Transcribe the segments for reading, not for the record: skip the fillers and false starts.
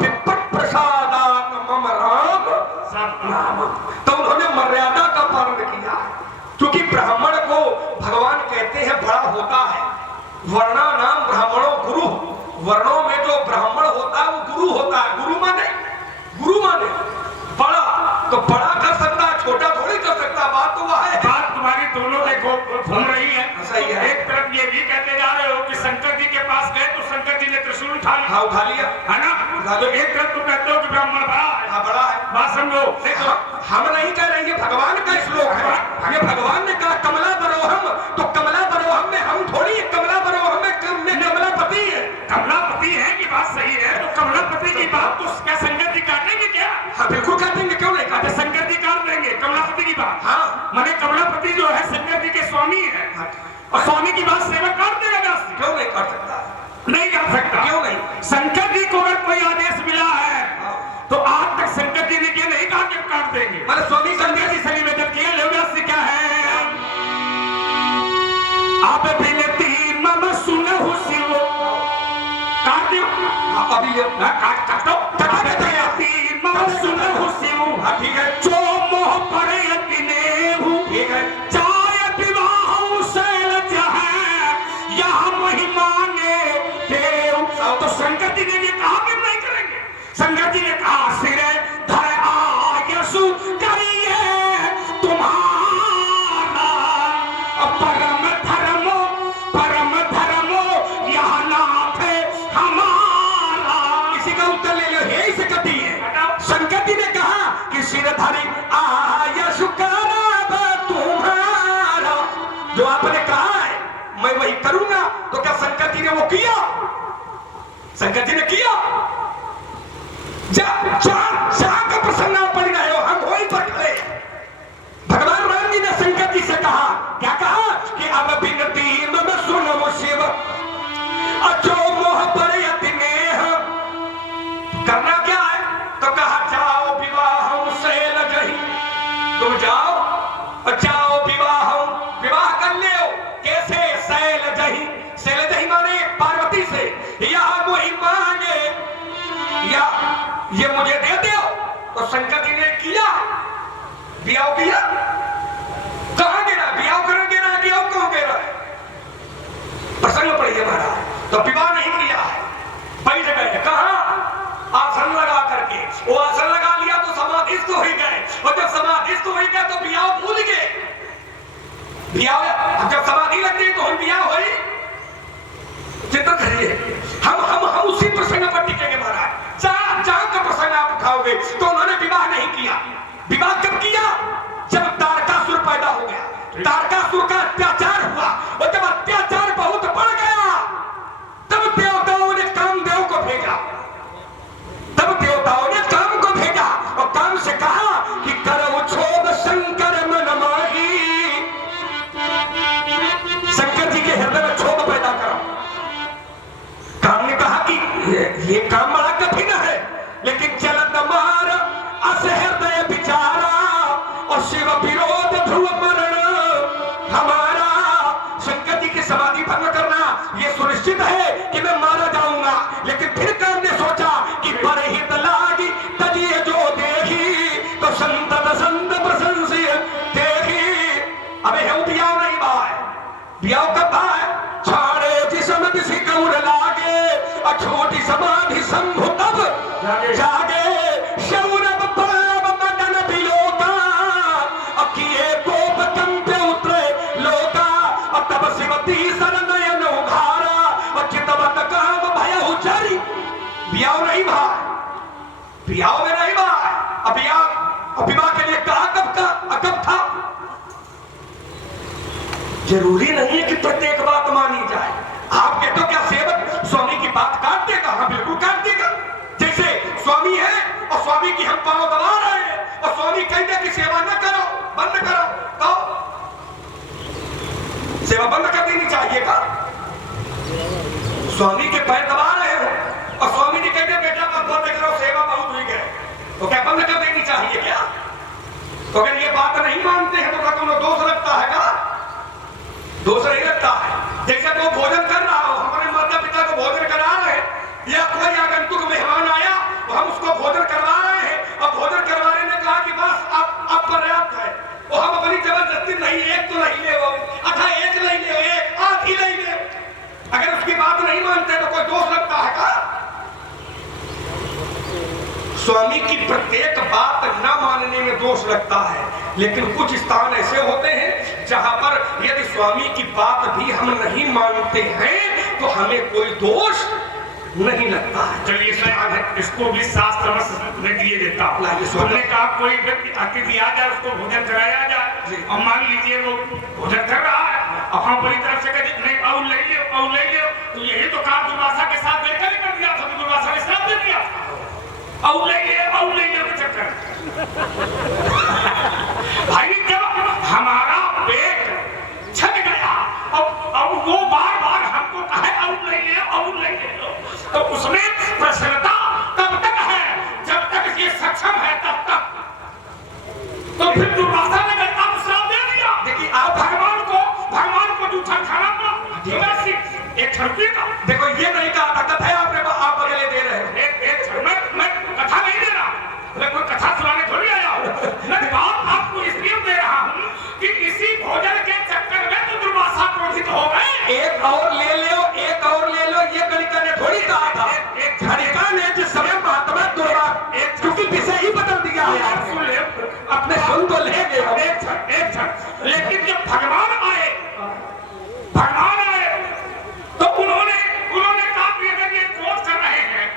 विपट प्रसादात मम राम नाम। तो उन्होंने मर्यादा का पालन किया, क्योंकि ब्राह्मण को भगवान कहते हैं बड़ा होता है। वर्णा नाम ब्राह्मणों गुरु, वर्णों में जो ब्राह्मण होता है वो गुरु होता है। गुरु माने बड़ा, तो बड़ा कर सकता है, छोटा थोड़ी कर सकता। बात तो वह है। बात तुम्हारी दोनों देखो घूम रही है। सही है। एक तरफ ये भी कहते जा रहे हो कि शंकर जी के पास गए तो शंकर जी ने त्रिशूल उठा लिया। हाँ, उठा लिया है ना। तो एक तरफ तुम कहते हो कि ब्राह्मण बड़ा है। हाँ, बड़ा है। बात समझो। देखो हम नहीं कह रहे, ये भगवान का श्लोक है। ये भगवान ने कहा कमला बरोहम, तो कमला बरोहम में हम थोड़ी, कमला बरोहम में कमलापति है। कमलापति है की बात सही है, तो कमलापति की बात तो क्या शंकर जी काटेंगे क्या? हाँ, बिल्कुल काटेंगे, क्यों नहीं काटे। शंकर जी काट देंगे कमलापति की बात। हाँ, माने कमलापति जो है शंकर जी के स्वामी है, और स्वामी की बात सेवक काट देगा व्यास जी। क्यों नहीं काट सकता? नहीं काट सकता। क्यों नहीं? शंकर जी को अगर कोई आदेश मिला है तो आज तक शंकर जी ने ये नहीं कहा कि काट देंगे। माने स्वामी शंकर जी से निवेदन किया, लो व्यास जी क्या है? आप विनती मम सुनहु शिव, काट दो अभी ये काट दो। मम सुनहु शिव, ठीक है, जो मोह पर यतिनेहु, ठीक है। चाय विवाह शैलज है, यह महिमा ने देव। तो शंकर जी ने ये कहा कि नहीं करेंगे। शंकर जी ने कहा सिरे धर आयसु करिए तुम्हारा, परम धर्मो यह नाथ हमारा। इसी का उत्तर ले लो, यही से कटी है। शंकर जी ने कहा कि सिरधरि आयसु करब तुम्हारा, जो आपने कहा है मैं वही करूंगा। तो क्या शंकर जी ने वो किया? शंकर जी ने किया? जहां का प्रसंग आप पढ़ रहे हो, हम वहीं पर खड़े। भगवान राम जी ने शंकर जी से कहा, क्या कहा कि अब विनती मम सुनो शिव, अचो मोह पर यतिनेह। करना क्या है? तो कहा जाओ विवाह शैलजहि, तुम जाओ और जाओ विवाह कर ले। कैसे? शैलजहि, शैलजहि माने पार्वती से। या वही मांगे या ये मुझे दे दो। तो शंकर जी ने किया, ब्याह किया। कहां गिरा? ब्याह करो गिरा, ब्याह क्यों गिरा है? प्रसंग पढ़िए महाराज। तो विवाह नहीं किया है, बैठ गए। कहां? आसन लगा करके। वो आसन लगा लिया तो समाधिस्थ हो ही गए, और जब समाधिस्थ हो ही गए तो ब्याह भूल गए। ब्याह जब समाधि लगती है तो हम ब्याह हो ही चिंता करिए। हम उसी प्रसंग पर टिकेंगे महाराज। जहां का प्रसंग आप उठाओगे तो उन्होंने विवाह नहीं किया। विवाह कब किया? जब तारकासुर पैदा हो गया, तारकासुर का अत्याचार हुआ, और जब अत्याचार बहुत बढ़ गया तब देवताओं ने कामदेव को भेजा। और काम से कहा कि करौ क्षोभ शंकर मन माही, शंकर जी के हृदय में क्षोभ पैदा करो। काम ने कहा कि ये काम बड़ा कठिन है, लेकिन चलत मार अस हृदय विचारा, और शिव विरोध ध्रुव मरण हमारा। शंकर जी की समाधि भंग करना ये सुनिश्चित है कि मैं मारा जाऊंगा, लेकिन फिर काम ने सोचा कि परहित लागी तजिए जो देखी, तो संत प्रशंसी देखी। अबे है ब्याह नहीं भाई, ब्याह कब है? छाड़े जिसम दिसी कौर लागे, छोटी समाधि शंभु तब जागे। शौरभ पल्लव मदन बिलोका, किए कोप कंपे उतरे लोका, तब शिवती सर नयन उघारा, चितवत काम भय उचरी। ब्याह नहीं भाई, ब्याह में नहीं भाई। अब विवाह के लिए कहा कब था? जरूरी नहीं है कि प्रत्येक बात मानी जाए। आप कहते हो क्या सेवक स्वामी की बात काट देगा? हाँ, बिल्कुल काट देगा। जैसे स्वामी है और स्वामी की हम पांव दबा रहे हैं, और स्वामी कहते कि सेवा न करो, बंद करो, तो सेवा बंद कर देनी चाहिए का? स्वामी के पैर दबा रहे हो और स्वामी जी कहते बेटा मत बंद करो, सेवा बहुत हुई गए, तो क्या बंद कर देनी चाहिए क्या? तो अगर ये बात नहीं मानते हैं तो क्या तुम्हें दोष लगता है का? दोष नहीं लगता है। जैसे तो भोजन कर रहा हो, हमारे माता पिता को भोजन करा रहे, या कोई आगंतुक मेहमान आया स्वामी की प्रत्येक बात न मानने में दोष लगता है, लेकिन कुछ स्थान ऐसे होते हैं जहां पर यदि स्वामी की बात भी हम नहीं मानते हैं तो हमें कोई दोष नहीं लगता है। चलिए इसको भी शास्त्र में दिए देता हूँ। हमने कहा कोई व्यक्ति अतिथि आ जाए, उसको भोजन कराया जाए, और मान लीजिए वो भोजन कर रहा है, अब हम बड़ी तरफ से कहते नहीं और ले लो, तो यही तो काम दुर्वासा के साथ लेकर कर दिया था, तो दुर्वासा ने साथ दे दिया और ले के चक्कर भाई जब हमारा पेट छक गया, अब वो बार बार हमको कहे और ले लो, तो उसमें प्रसन्नता तब तक है जब तक ये सक्षम है, तब तक तो फिर दुर्वासा ने गलता श्राप दे दिया। देखिए आप भगवान को जूठा खाना एक छड़पी का देखो ये नहीं कहा था, कथा आपने आप अगले दे रहे हैं। मैं कथा नहीं दे रहा, मैं कोई कथा सुनाने थोड़ी आया हूँ। मैं बात आपको इसलिए दे रहा हूँ कि इसी भोजन के चक्कर में तो दुर्वासा क्रोधित हो गए। एक और ले लो, ये गणिका ने थोड़ी कहा था। गणिका ने जिस समय महात्मा दुर्वासा क्योंकि विषय ही बदल दिया है, अपने सुन तो ले गए एक क्षण। लेकिन जब भगवान आए तो उन्होंने कहा कि अगर ये क्रोध कर रहे हैं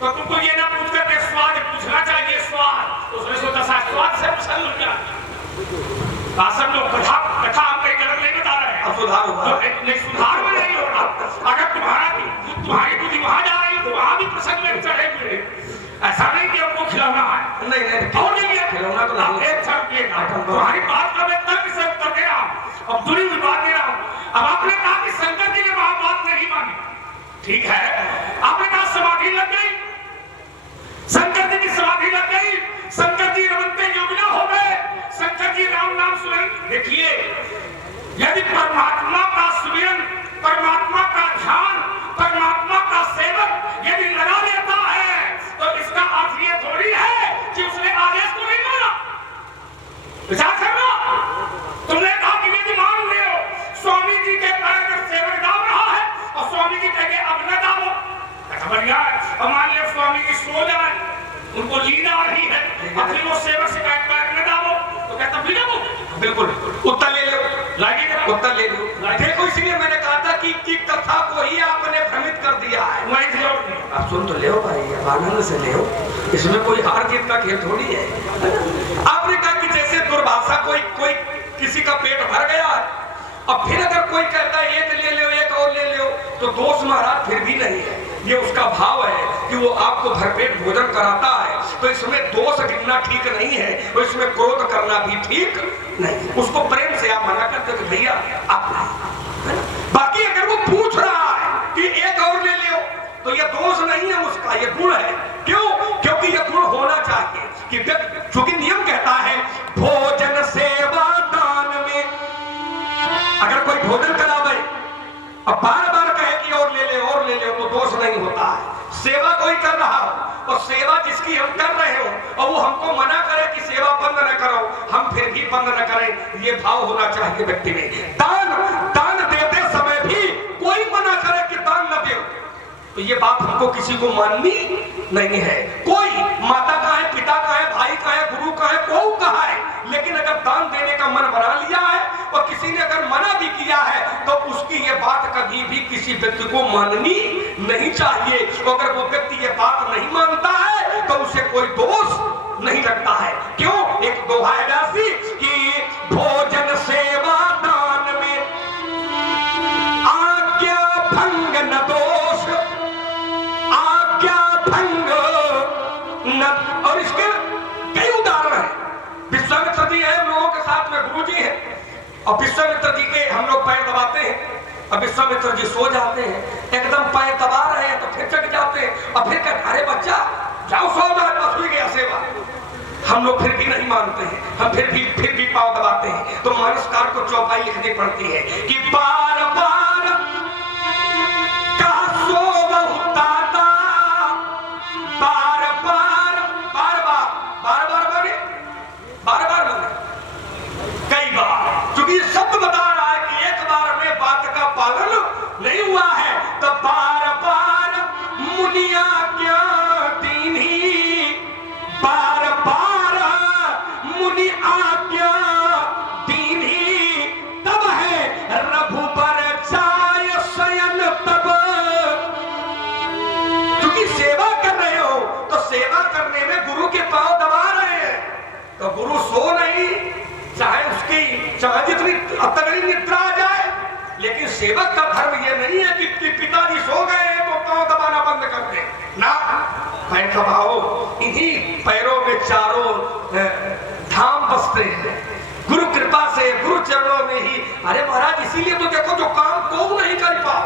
तो तुमको ये ना पूछ करके स्वाद पूछना चाहिए, स्वाद। तो उसने सोचा स्वाद से प्रसन्न हो गया। सब लोग कथा हम कहीं गलत नहीं बता रहे हैं, अब सुधार होगा। नहीं, सुधार में नहीं होगा। अगर तुम्हारी बुद्धि वहां जा रही है तो वहां भी प्रसंग में चढ़े हुए, ऐसा नहीं कि हमको खिलौना है, नहीं और नहीं खिलौना तो नहीं। एक क्षण लेगा तुम्हारी बात का मैं तर्क से उत्तर दे रहा हूं, अब दूरी हुई बात दे रहा हूं। अब आपने कहा कि शंकर जी ने वहां बात नहीं मानी, ठीक है। आपने कहा समाधि लग गई, शंकर जी की समाधि लग गई, शंकर जी रमनते योगिना हो गए, शंकर जी राम नाम सुन। देखिए यदि परमात्मा का सुमिरन, परमात्मा का ध्यान, परमात्मा का सेवक यदि लगा लेता है तो इसका अर्थ ये थोड़ी है कि उसने आदेश को नहीं माना। विचार करना, तुमने कहा कि यदि मान ले स्वामी जी के पैर में सेवक दाब रहा है और स्वामी जी कहे अब न दाबो, बढ़िया है। और मान लिया स्वामी जी सो जाए, उनको नींद आ रही है, और फिर वो सेवक से पैर न दाबो, तो कहता भी दाबो। बिल्कुल उत्तर ले लो, लाइए उत्तर ले लो। देखो इसलिए मैंने कहा था कि कथा को ही आपने भ्रमित कर दिया है। आप सुन तो ले भाई, आनंद से ले, इसमें कोई हार जीत का खेल थोड़ी है। आपने कहा कि जैसे दुर्भाषा कोई किसी का पेट भर गया है, अब फिर अगर कोई कहता है एक ले लो, एक और ले लो, तो दोष महाराज फिर भी नहीं है। ये उसका भाव है कि वो आपको भरपेट भोजन कराता है, तो इसमें दोष गिनना ठीक नहीं है, और इसमें क्रोध करना भी ठीक नहीं। उसको प्रेम से आप मना करते कि भैया आप नहीं। बाकी अगर वो पूछ रहा है कि एक और ले लो, तो ये दोष नहीं है उसका, ये गुण है। क्यों? क्योंकि ये गुण होना चाहिए कि चूंकि नियम कहता है भोजन सेवा दान में, अगर कोई भोजन करावे और बार बार कहे कि और ले ले तो दोष नहीं होता है। सेवा कोई कर रहा हो और सेवा जिसकी हम कर रहे हो और वो हमको मना करे कि सेवा बंद न करो, हम फिर भी बंद न करें, ये भाव होना चाहिए व्यक्ति में। दान देते समय भी कोई मना करे कि दान न दे, तो ये बात हमको किसी को माननी नहीं है। कोई माता का है, पिता का है, भाई का है, गुरु का है, कोई का है, लेकिन अगर दान देने का मन बना लिया है और किसी ने अगर मना भी किया है तो उसकी ये बात कभी भी किसी व्यक्ति को माननी नहीं चाहिए। अगर वो व्यक्ति ये बात नहीं मानता है तो उसे कोई दोष नहीं लगता है। क्यों? एक दोहा है ऐसी कि भोजन सेवा दान में आज्ञा भंग न दोष, आज्ञा भंग न। और इसके कई उदाहरण हैं। विश्वामित्र जी है, लोगों के साथ में गुरु जी है, और विश्वामित्र जी के हम लोग पैर दबाते हैं और विश्वामित्र जी सो जाते हैं, एकदम पैर दबा रहे हैं तो फिर जग जाते हैं और फिर कहते अरे बच्चा जाओ सो जाओ, बस हुई गया सेवा। हम लोग फिर भी नहीं मानते हैं, हम फिर भी पाँव दबाते हैं। तो मानसकार को चौपाई लिखनी पड़ती है कि बार बार कहा सो बहुताता, बार बार माने कई बार, क्योंकि ये शब्द बता रहा है कि एक बार में बात का पालन नहीं हुआ है, तो बार बार मुनिया क्या दीनी तो गुरु सो नहीं, चाहे जितनी तगड़ी निद्रा आ जाए, लेकिन सेवक का धर्म ये नहीं है कि पिताजी सो गए तो पांव दबाना बंद कर दे ना। पैर दबाओ, इन्हीं पैरों में चारों धाम बसते हैं। गुरु कृपा से, गुरु चरणों में ही। अरे महाराज, इसीलिए तो देखो जो काम को नहीं कर पाओ,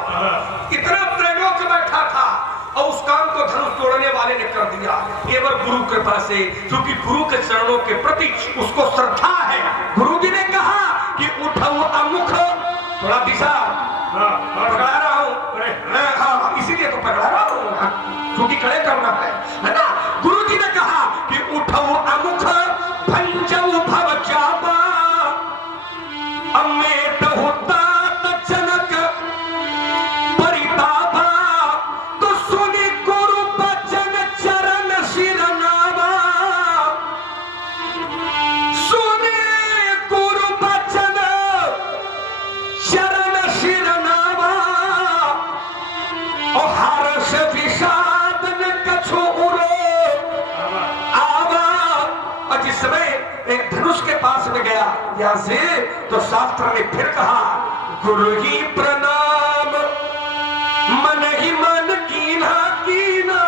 इतना त्रैलोक बैठा था और उस काम को धनुष तोड़ने वाले ने कर दिया, केवल गुरु कृपा से, क्योंकि गुरु के चरणों के प्रति उसको श्रद्धा है। गुरु जी ने कहा कि उठो अमुख, थोड़ा दिशा पकड़ा रहा हूं, हाँ इसीलिए तो पकड़ा रहा हूं, क्योंकि खड़े करना है ना। गुरु जी ने कहा कि उठो अमुख भंजऊ भव चापा, अमेट होता जनक परितापा, तो सुनी गुरु बचन चरण शिरनावा, सुनी गुरु बचन चरण शिरनावा, और हर्ष विषाद न कछु उरे आवा। और जिस समय एक धनुष के पास में गया यहां से, तो शास्त्र ने फिर कहा गुरु ही प्रणाम, मन ही मन कीना कीना,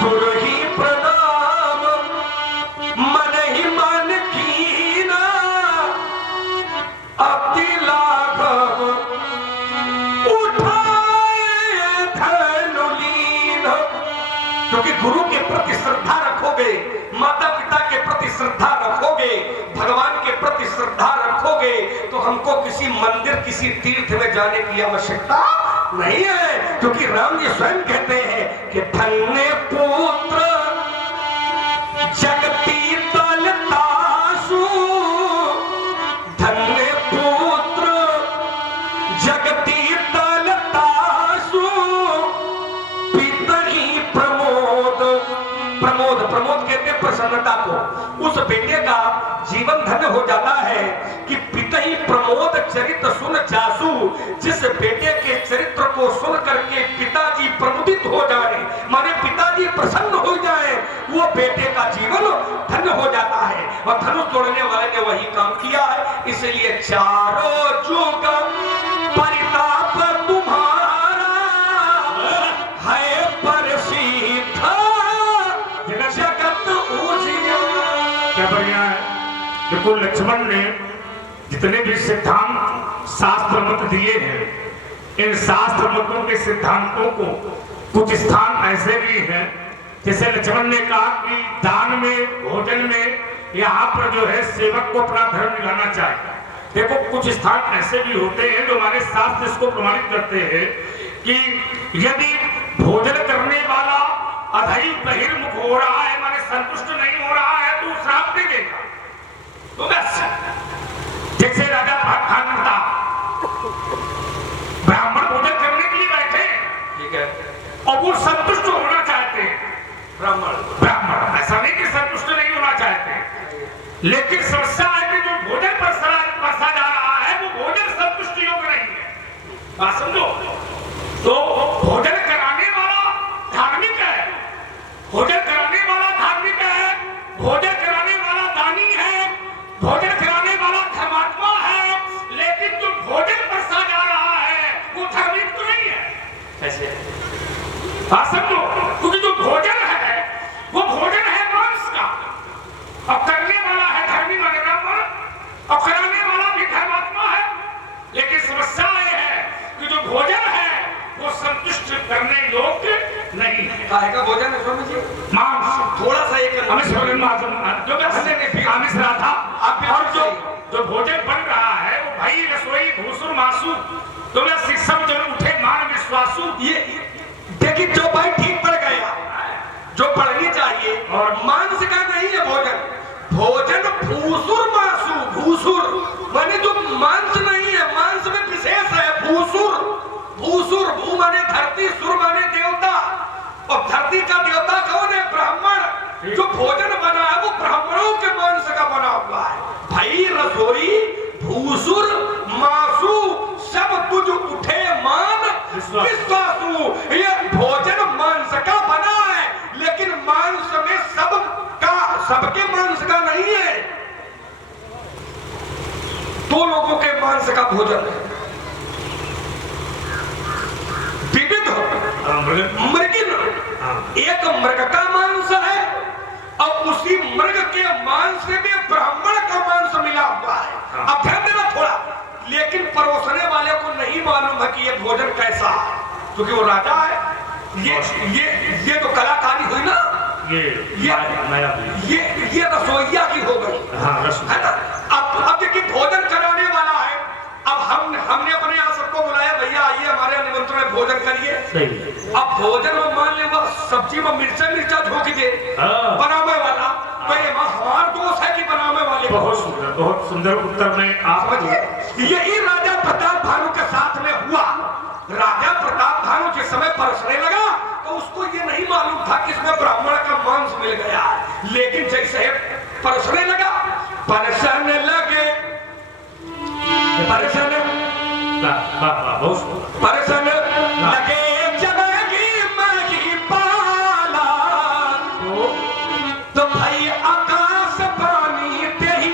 गुरु ही प्रणाम, मन ही मन कीना, अति लाघव उठाए धनुलीन। क्योंकि गुरु के प्रति श्रद्धा रखोगे, माता पिता के प्रति श्रद्धा रखोगे, भगवान के प्रति श्रद्धा रखोगे, तो हमको किसी मंदिर, किसी तीर्थ में जाने की आवश्यकता नहीं है। क्योंकि राम जी स्वयं कहते हैं कि धन्य पुत्र जगती तलतासु, धन्य पुत्र जगती तलतासु, पितरी प्रमोद। प्रमोद कहते हैं प्रसन्नता को। उस बेटे का जीवन धन्य हो जाता है कि पिता ही प्रमोद चरित्र सुन जासु, जिस बेटे के चरित्र को सुन करके पिताजी प्रमुदित हो जाए, माने पिताजी प्रसन्न हो जाए, वो बेटे का जीवन धन्य हो जाता है। और धनुष तोड़ने वाले ने वही काम किया है। इसलिए चारों जुग परिताप तुम्हारा है प्रसिद्ध जगत उजिया। क्या बढ़िया है। देखो लक्ष्मण ने जितने भी सिद्धांत शास्त्र मत दिए हैं, इन शास्त्र मतों के सिद्धांतों को कुछ स्थान ऐसे भी हैं, जैसे लक्ष्मण ने कहा कि दान में, भोजन में, यहाँ पर जो है सेवक को अपना धर्म निभाना चाहिए। देखो कुछ स्थान ऐसे भी होते हैं जो हमारे शास्त्र इसको प्रमाणित करते हैं कि यदि भोजन करने वाला अधई बहिर्मुख हो रहा है, माने संतुष्ट नहीं हो रहा है, तो श्राप दे देगा। तो बस जैसे राजा खान था, ब्राह्मण भोजन करने के लिए बैठे, ठीक है, और वो संतुष्ट होना चाहते हैं। ब्राह्मण ऐसा नहीं कि संतुष्ट नहीं होना चाहते, लेकिन समस्या है कि जो भोजन परसा जा रहा है वो भोजन संतुष्ट योग्य नहीं है। बात समझो। तो भोजन कराने वाला धार्मिक है, भोजन कराने वाला धार्मिक है, भोजन कराने वाला दानी है, भोजन कराने वाला धर्मात्मा है, लेकिन जो भोजन परसा जा रहा है वो धार्मिक तो नहीं है। कैसे? समझो, क्योंकि जो भोजन है वो भोजन है मांस का, और करने वाला है धर्मी ब्राह्मण, और कराने वाला भी धर्मात्मा है। लेकिन समस्या ये है कि जो भोजन है वो संतुष्ट करने योग्य नहीं है। काहे का भोजन है स्वामी जी? मांस। थोड़ा सा एक जो आमिष रहा था, और जो भोजन बन रहा है वो भाई रसोई भूसुर मासू, तो मैं शिक्षा में जरूर उठे मान विश्वासु। ये देखिए, जो भाई ठीक पड़ गया, जो पढ़नी चाहिए, और मांस का नहीं है भोजन। भोजन भूसुर मासु, भूसुर माने जो मांस नहीं है, मांस में विशेष है भूसुर। भूसुर, भू माने धरती, सुर माने देवता, और धरती का देवता कौन है? ब्राह्मण। जो भोजन बना है वो ब्राह्मणों के मांस का बना हुआ है। भाई रसोई भूसुर मासु सब तुझ उठे मान विश्वासु। ये भोजन मांस का बना है, लेकिन मांस में सबके मांस मांस का भोजन है, विविध मृगिन एक मृग का मांस है और उसी मृग के मांस से भी ब्राह्मण का मांस मिला हुआ है। अब ध्यान देना थोड़ा, लेकिन परोसने वाले को नहीं मालूम है कि ये भोजन कैसा है, क्योंकि वो राजा है। ये तो कलाकारी हुई ना, ये रसोईया की हो गई, है ना। अब देखिए भोजन कराने वाला है, अब हमने अपने यहाँ सबको बुलाया, भैया आइए हमारे निमंत्रण में भोजन करिए। अब भोजन में मान ले वह सब्जी में मिर्चा झोंक दे बनावे वाला, तो ये हमारा दोष है कि बनावे वाले। बहुत सुंदर उत्तर में आप समझिए। यही राजा प्रताप भानु के साथ में हुआ। राजा प्रताप भानु जिस समय परसने लगा तो उसको ये नहीं मालूम था कि इसमें ब्राह्मण का मांस मिल गया, लेकिन जैसे परसने लगा, परसन लगे, परसन लगे जबगी मही पाला, तो भाई आकाश पानी तेरी,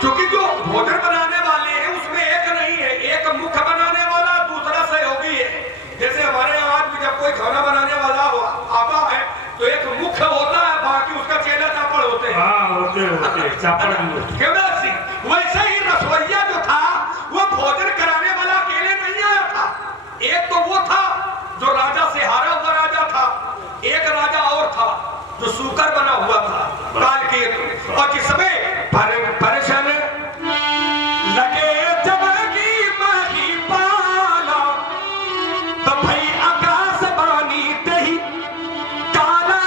क्योंकि जो भोजन बनाने वाले हैं उसमें एक नहीं है, एक मुख्य बनाने वाला, दूसरा सहयोगी है। जैसे हमारे यहाँ आज भी जब कोई खाना बनाने वाला आता है तो एक मुख्य होता है, बाकी उसका चेला चापड़ होते हैं। वैसे ही रसोईया जो था वो भोजन कराने वाला अकेले नहीं आया था। एक तो वो था जो राजा से हारा हुआ राजा था, एक राजा और था जो सूकर बना हुआ था काल के, और जिस समय परेशान लगे जबगी मही पाला, तो भाई आकाश बानी दही काला।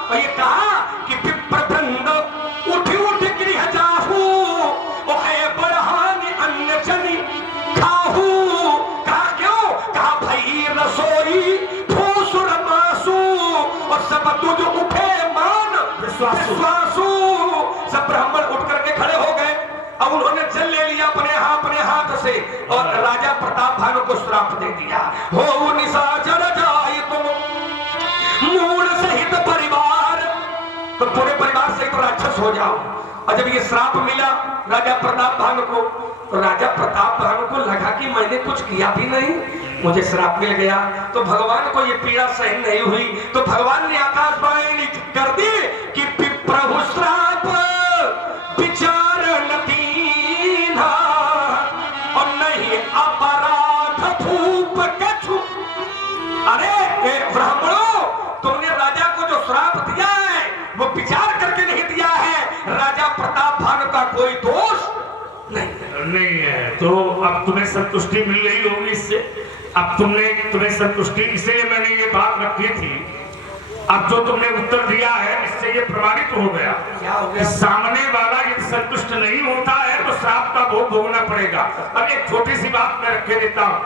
और ये कहा कि विप्रबंध उठ गृह जाहू, ओ है बढ़ानी अन्न जनी खाहू। कहा क्यों? कहा भाई रसोई भूसुर मासू, और सब तुझ उठे मान विश्वासू। सब ब्राह्मण उठ करके खड़े हो गए। अब उन्होंने जल ले लिया अपने हाथ से और राजा प्रताप भानु को श्राप दे दिया, हो निशाचर जाए तुम मूल सहित परिवार, तो पूरे परिवार सहित राक्षस हो जाओ। और जब ये श्राप मिला राजा प्रताप भानु को, तो राजा प्रताप भानु को लगा कि मैंने कुछ किया भी नहीं, मुझे श्राप मिल गया। तो भगवान को ये पीड़ा सहन नहीं हुई, तो भगवान ने आकाशवाणी कर दी कि प्रभु श्राप विचार न दीना, और नहीं अपराध फूप कछु। अरे ब्राह्मणों, तुमने राजा को जो श्राप दिया है वो विचार करके नहीं दिया है, राजा प्रताप भानु का कोई दोष नहीं है। तो अब तुम्हें संतुष्टि मिल रही होगी इससे। अब तुम्हें संतुष्टि, इसलिए मैंने ये बात रखी थी। अब जो तुमने उत्तर दिया है इससे ये प्रमाणित हो गया कि सामने वाला यदि संतुष्ट नहीं होता है तो श्राप का भोग भोगना पड़ेगा। अब एक छोटी सी बात मैं रखे देता हूँ।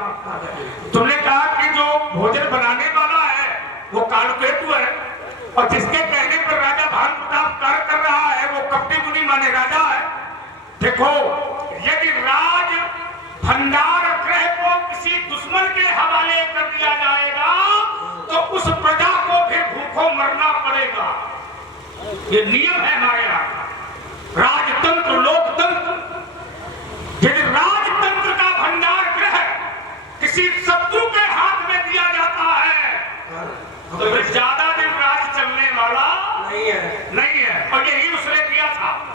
तुमने कहा कि जो भोजन बनाने वाला है वो कालकेतु है, और जिसके कहने पर राजा भानु प्रताप कार्य कर रहा है वो कपटी मुनि माने राजा है। देखो, यदि राज भंडार गृह को किसी दुश्मन के हवाले कर दिया जाएगा तो उस प्रजा को फिर भूखों मरना पड़ेगा। ये नियम है हमारे यहाँ, राजतंत्र लोकतंत्र। यदि राजतंत्र का भंडार गृह किसी शत्रु के हाथ में दिया जाता है तो फिर ज्यादा